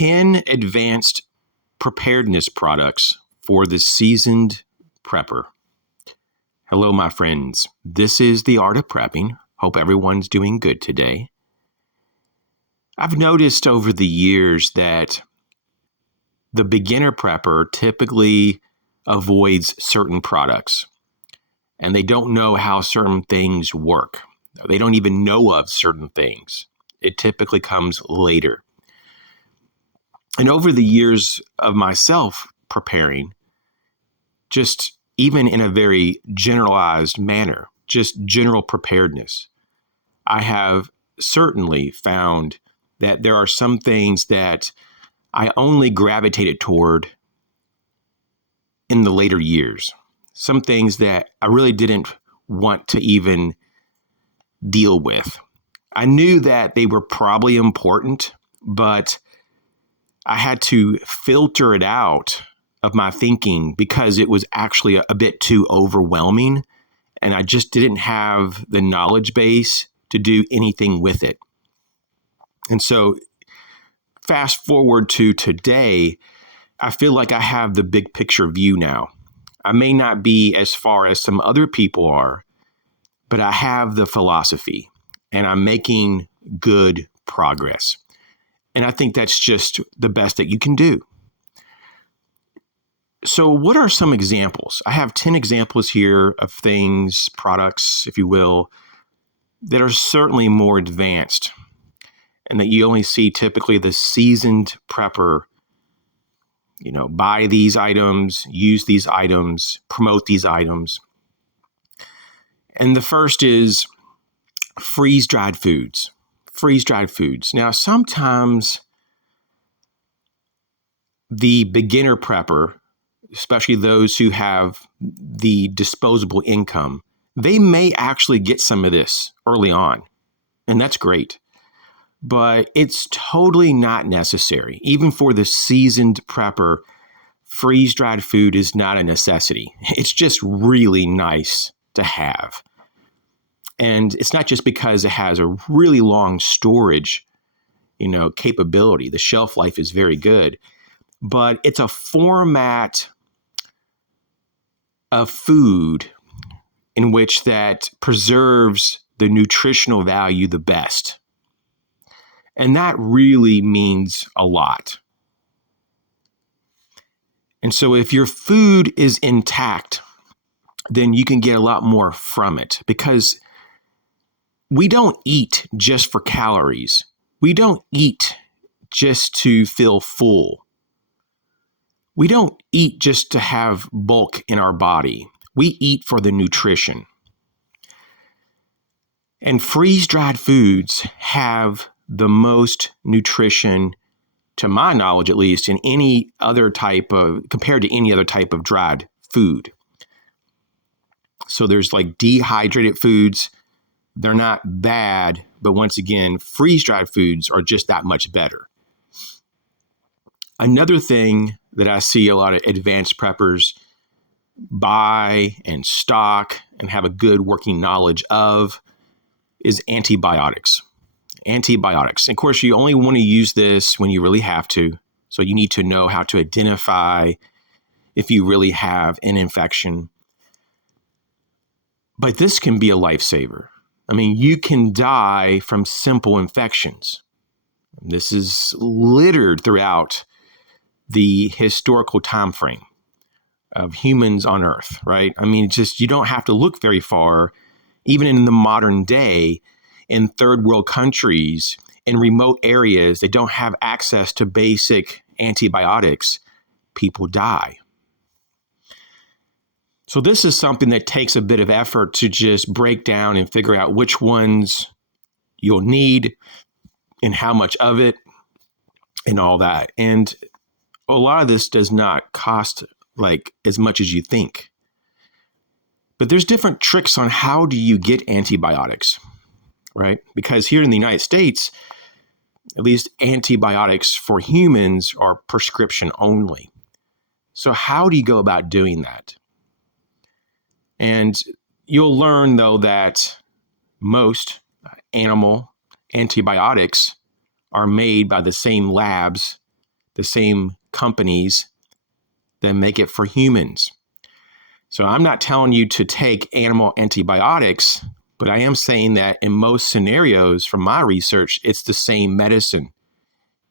10 advanced preparedness products for the seasoned prepper. Hello, my friends. This is The Art of Prepping. Hope everyone's doing good today. I've noticed over the years that the beginner prepper typically avoids certain products, and they don't know how certain things work. They don't even know of certain things. It typically comes later. And over the years of myself preparing, just even in a very generalized manner, just general preparedness, I have certainly found that there are some things that I only gravitated toward in the later years. Some things that I really didn't want to even deal with. I knew that they were probably important, but I had to filter it out of my thinking because it was actually a bit too overwhelming, and I just didn't have the knowledge base to do anything with it. And so fast forward to today, I feel like I have the big picture view now. I may not be as far as some other people are, but I have the philosophy and I'm making good progress. And I think that's just the best that you can do. So what are some examples? I have 10 examples here of things, products, if you will, that are certainly more advanced and that you only see typically the seasoned prepper, buy these items, use these items, promote these items. And the first is freeze-dried foods. Freeze-dried foods. Now, sometimes the beginner prepper, especially those who have the disposable income, they may actually get some of this early on, and that's great. But it's totally not necessary. Even for the seasoned prepper, freeze-dried food is not a necessity. It's just really nice to have. And it's not just because it has a really long storage, capability. The shelf life is very good, but it's a format of food in which that preserves the nutritional value the best. And that really means a lot. And so if your food is intact, then you can get a lot more from it, because we don't eat just for calories. We don't eat just to feel full. We don't eat just to have bulk in our body. We eat for the nutrition. And freeze-dried foods have the most nutrition, to my knowledge at least, in compared to any other type of dried food. So there's like dehydrated foods. They're not bad, but once again, freeze-dried foods are just that much better. Another thing that I see a lot of advanced preppers buy and stock and have a good working knowledge of is antibiotics. Antibiotics. Of course, you only want to use this when you really have to. So you need to know how to identify if you really have an infection. But this can be a lifesaver. I mean, you can die from simple infections. This is littered throughout the historical time frame of humans on Earth, right? I mean, you don't have to look very far, even in the modern day, in third world countries, in remote areas that don't have access to basic antibiotics, people die. So this is something that takes a bit of effort to just break down and figure out which ones you'll need and how much of it and all that. And a lot of this does not cost like as much as you think. But there's different tricks on how do you get antibiotics, right? Because here in the United States, at least antibiotics for humans are prescription only. So how do you go about doing that? And you'll learn, though, that most animal antibiotics are made by the same labs the same companies that make it for humans. So I'm not telling you to take animal antibiotics, but I am saying that in most scenarios from my research, it's the same medicine,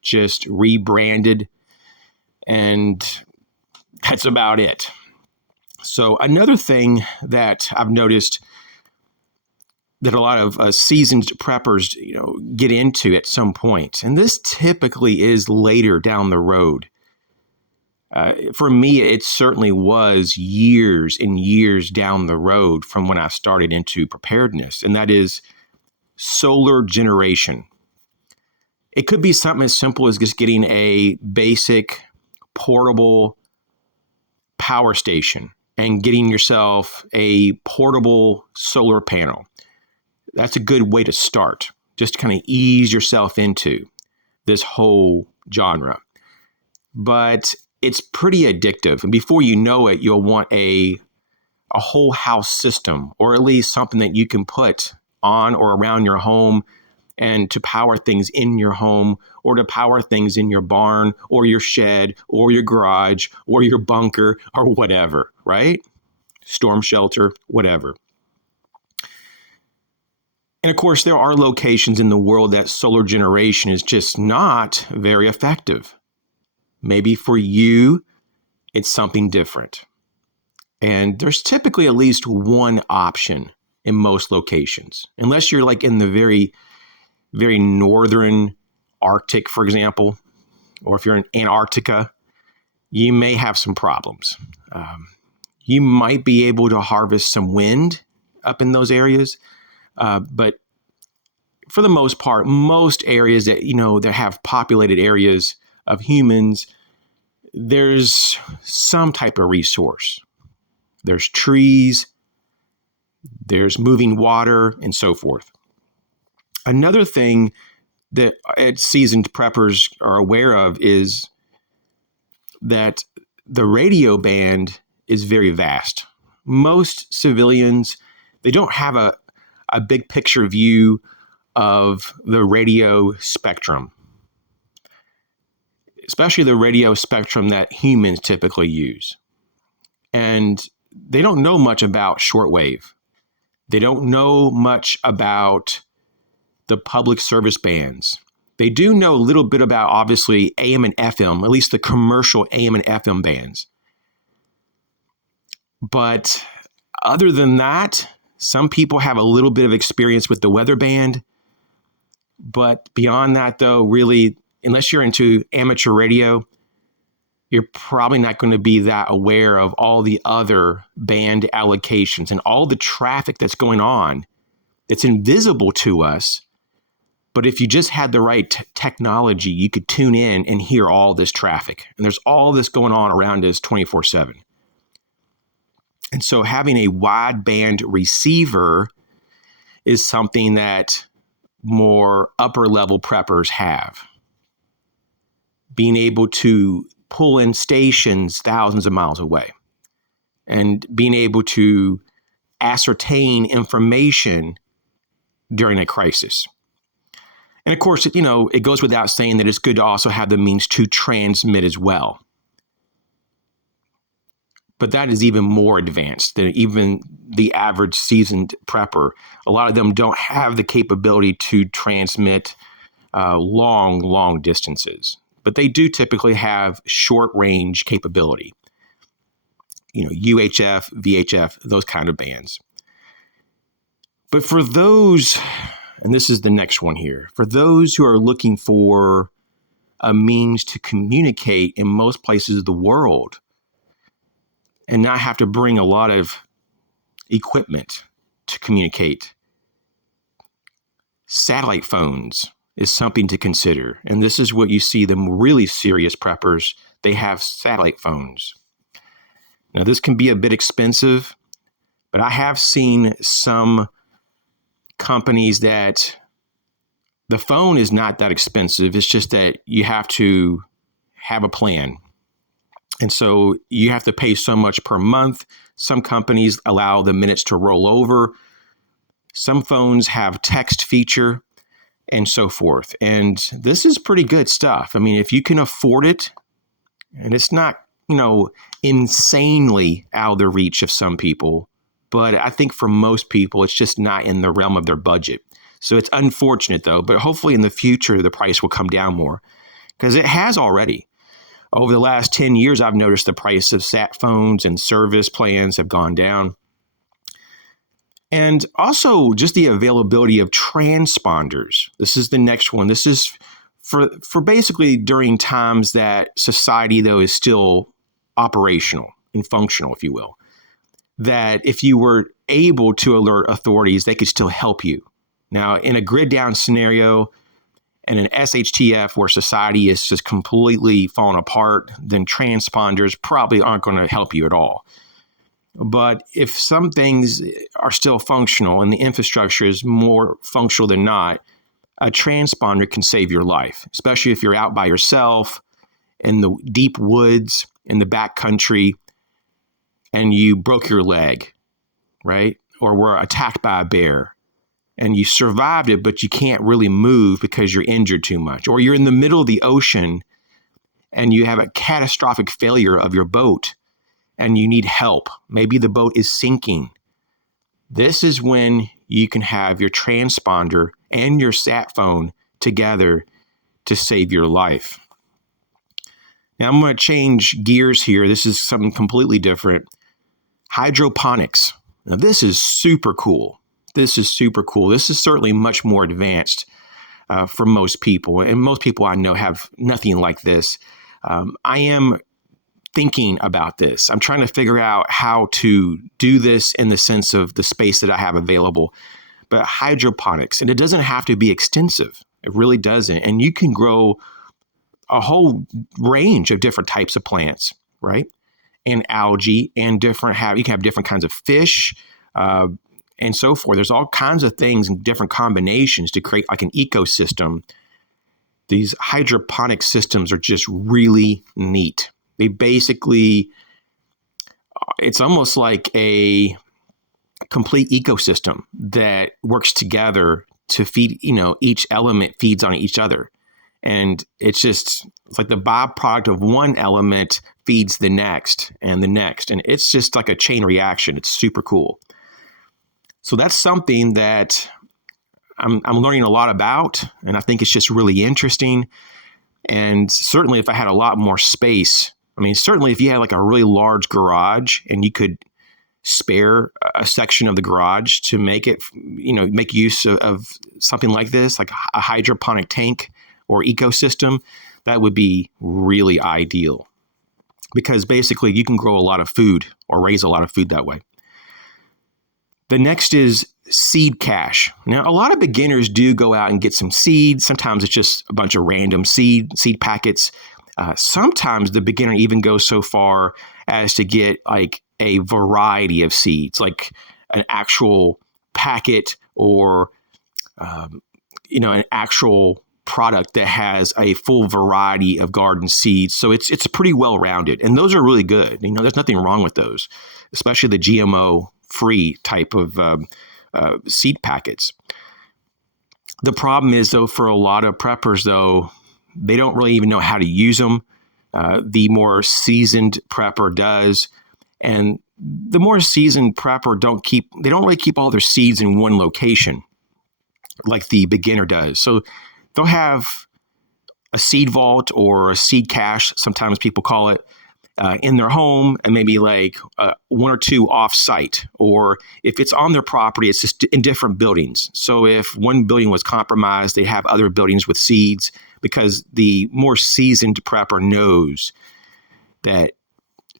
just rebranded, and that's about it. So another thing that I've noticed that a lot of seasoned preppers, get into at some point, and this typically is later down the road. For me, it certainly was years and years down the road from when I started into preparedness, and that is solar generation. It could be something as simple as just getting a basic portable power station and getting yourself a portable solar panel. That's a good way to start, just to kind of ease yourself into this whole genre. But it's pretty addictive. And before you know it, you'll want a whole house system, or at least something that you can put on or around your home and to power things in your home, or to power things in your barn or your shed or your garage or your bunker or whatever, right? Storm shelter, whatever. And of course, there are locations in the world that solar generation is just not very effective. Maybe for you, it's something different. And there's typically at least one option in most locations, unless you're like in the very, very northern Arctic, for example, or if you're in Antarctica, you may have some problems. You might be able to harvest some wind up in those areas, but for the most part, most areas that that have populated areas of humans, there's some type of resource. There's trees, there's moving water, and so forth. Another thing that seasoned preppers are aware of is that the radio band is very vast. Most civilians, they don't have a big picture view of the radio spectrum, especially the radio spectrum that humans typically use. And they don't know much about shortwave. They don't know much about the public service bands. They do know a little bit about, obviously, AM and FM, at least the commercial AM and FM bands. But other than that, some people have a little bit of experience with the weather band. But beyond that, though, really, unless you're into amateur radio, you're probably not going to be that aware of all the other band allocations and all the traffic that's going on that's invisible to us. But if you just had the right technology, you could tune in and hear all this traffic. And there's all this going on around us 24/7. And so having a wideband receiver is something that more upper level preppers have. Being able to pull in stations thousands of miles away and being able to ascertain information during a crisis. And of course, it goes without saying that it's good to also have the means to transmit as well. But that is even more advanced than even the average seasoned prepper. A lot of them don't have the capability to transmit long distances. But they do typically have short range capability. UHF, VHF, those kind of bands. But for those, and this is the next one here, for those who are looking for a means to communicate in most places of the world and not have to bring a lot of equipment to communicate, satellite phones is something to consider. And this is what you see them really serious preppers, they have satellite phones. Now, this can be a bit expensive, but I have seen some companies that the phone is not that expensive. It's just that you have to have a plan. And so you have to pay so much per month. Some companies allow the minutes to roll over. Some phones have text feature. and so forth. And this is pretty good stuff. I mean, if you can afford it, and it's not, insanely out of the reach of some people, but I think for most people, it's just not in the realm of their budget. So it's unfortunate though, but hopefully in the future, the price will come down more, because it has already. Over the last 10 years, I've noticed the price of sat phones and service plans have gone down. And also just the availability of transponders. This is the next one. This is for basically during times that society, though, is still operational and functional, if you will. That if you were able to alert authorities, they could still help you. Now, in a grid down scenario and an SHTF where society is just completely falling apart, then transponders probably aren't going to help you at all. But if some things are still functional and the infrastructure is more functional than not, a transponder can save your life, especially if you're out by yourself in the deep woods, in the back country, and you broke your leg, right? Or were attacked by a bear and you survived it, but you can't really move because you're injured too much. Or you're in the middle of the ocean and you have a catastrophic failure of your boat and you need help. Maybe the boat is sinking. This is when you can have your transponder and your sat phone together to save your life. Now I'm going to change gears here. This is something completely different. Hydroponics. Now this is super cool. This is certainly much more advanced for most people. And most people I know have nothing like this. I am thinking about this. I'm trying to figure out how to do this in the sense of the space that I have available. But hydroponics, and it doesn't have to be extensive. It really doesn't. And you can grow a whole range of different types of plants, right? And algae and you can have different kinds of fish and so forth. There's all kinds of things and different combinations to create like an ecosystem. These hydroponic systems are just really neat. They basically, it's almost like a complete ecosystem that works together to feed, each element feeds on each other. And it's like the byproduct of one element feeds the next and the next. And it's just like a chain reaction. It's super cool. So that's something that I'm learning a lot about. And I think it's just really interesting. And certainly if I had a lot more space, certainly if you had like a really large garage and you could spare a section of the garage to make it, make use of something like this, like a hydroponic tank or ecosystem, that would be really ideal. Because basically you can grow a lot of food or raise a lot of food that way. The next is seed cache. Now, a lot of beginners do go out and get some seeds. Sometimes it's just a bunch of random seed packets. Sometimes the beginner even goes so far as to get like a variety of seeds, like an actual packet or, an actual product that has a full variety of garden seeds. So it's pretty well rounded, and those are really good. There's nothing wrong with those, especially the GMO free type of seed packets. The problem is though, for a lot of preppers though, they don't really even know how to use them. The more seasoned prepper does, and the more seasoned prepper don't really keep all their seeds in one location like the beginner does. So they'll have a seed vault or a seed cache, sometimes people call it, in their home, and maybe like one or two off-site. Or if it's on their property, it's just in different buildings. So if one building was compromised, they have other buildings with seeds, because the more seasoned prepper knows that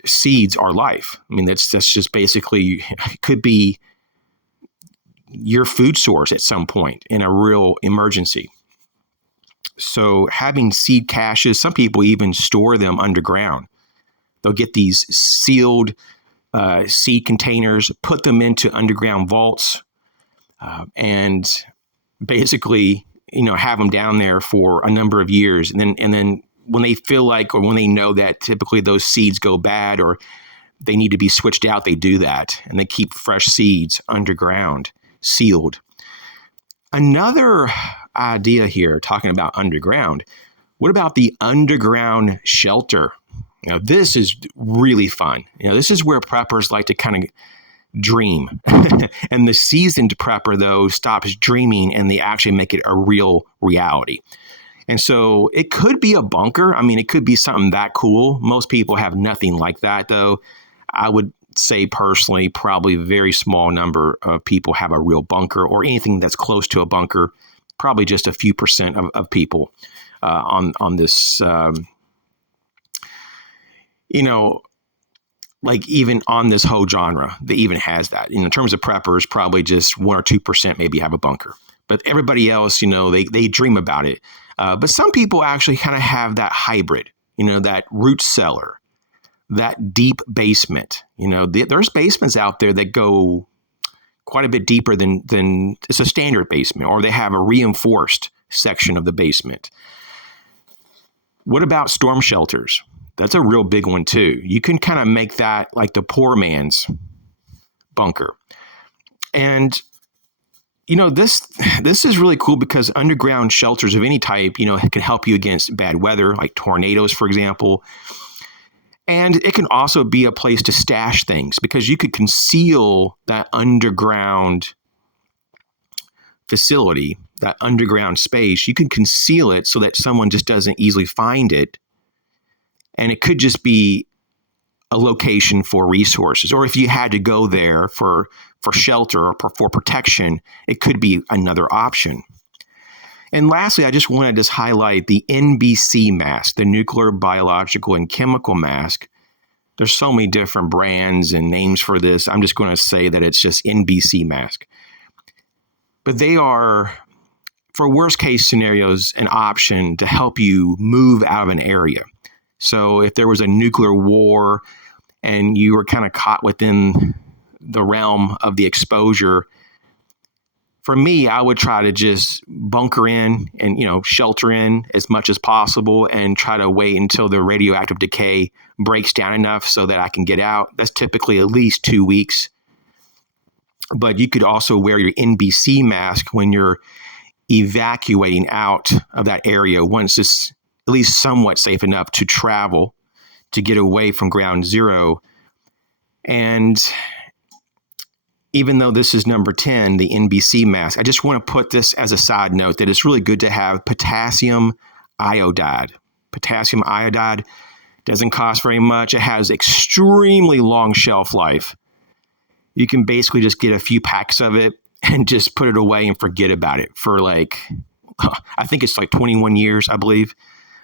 seeds are life. That's just basically, it could be your food source at some point in a real emergency. So having seed caches, some people even store them underground. They'll get these sealed seed containers, put them into underground vaults, and basically, have them down there for a number of years. And then when they feel like, or when they know that typically those seeds go bad or they need to be switched out, they do that. And they keep fresh seeds underground, sealed. Another idea here, talking about underground. What about the underground shelter? This is really fun. This is where preppers like to kind of dream. And the seasoned prepper, though, stops dreaming and they actually make it a real reality. And so it could be a bunker. I mean, it could be something that cool. Most people have nothing like that, though. I would say personally, probably a very small number of people have a real bunker or anything that's close to a bunker. Probably just a few percent of people on this, like even on this whole genre that even has that. In terms of preppers, probably just 1 or 2% maybe have a bunker. But everybody else, they dream about it. But some people actually kind of have that hybrid, that root cellar, that deep basement. There's basements out there that go quite a bit deeper than it's a standard basement, or they have a reinforced section of the basement. What about storm shelters? That's a real big one too. You can kind of make that like the poor man's bunker. And this is really cool because underground shelters of any type, can help you against bad weather, like tornadoes, for example. And it can also be a place to stash things because you could conceal that underground facility, that underground space. You can conceal it so that someone just doesn't easily find it. And it could just be a location for resources. Or if you had to go there for shelter or for protection, it could be another option. And lastly, I just want to highlight the NBC mask, the nuclear, biological, and chemical mask. There's so many different brands and names for this. I'm just going to say that it's just NBC mask. But they are, for worst case scenarios, an option to help you move out of an area. So if there was a nuclear war and you were kind of caught within the realm of the exposure, for me, I would try to just bunker in and, shelter in as much as possible and try to wait until the radioactive decay breaks down enough so that I can get out. That's typically at least 2 weeks. But you could also wear your NBC mask when you're evacuating out of that area once it's at least somewhat safe enough to travel, to get away from ground zero. And even though this is number 10, the NBC mask, I just want to put this as a side note that it's really good to have potassium iodide. Potassium iodide doesn't cost very much. It has extremely long shelf life. You can basically just get a few packs of it and just put it away and forget about it for I think it's like 21 years, I believe.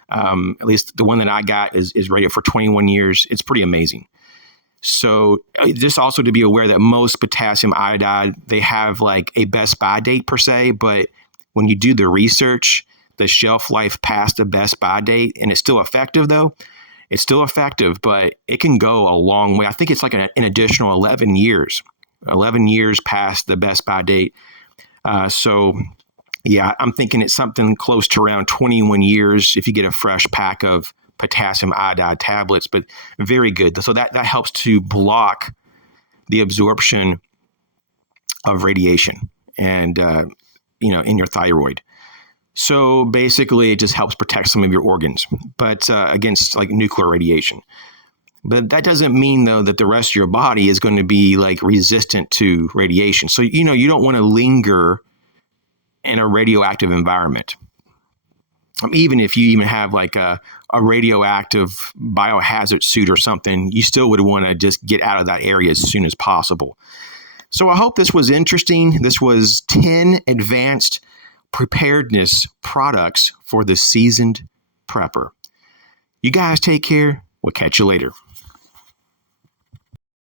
At least the one that I got is rated for 21 years. It's pretty amazing. So just also to be aware that most potassium iodide, they have like a best buy date per se, but when you do the research, the shelf life past the best buy date, and it's still effective though. It's still effective, but it can go a long way. I think it's like an additional 11 years past the best buy date. So yeah, I'm thinking it's something close to around 21 years if you get a fresh pack of potassium iodide tablets, but very good. So that helps to block the absorption of radiation and, in your thyroid. So basically it just helps protect some of your organs, but against like nuclear radiation. But that doesn't mean though that the rest of your body is going to be like resistant to radiation. So, you don't want to linger in a radioactive environment. Even if you even have like a radioactive biohazard suit or something, you still would want to just get out of that area as soon as possible. So I hope this was interesting. This was 10 advanced preparedness products for the seasoned prepper. You guys take care. We'll catch you later.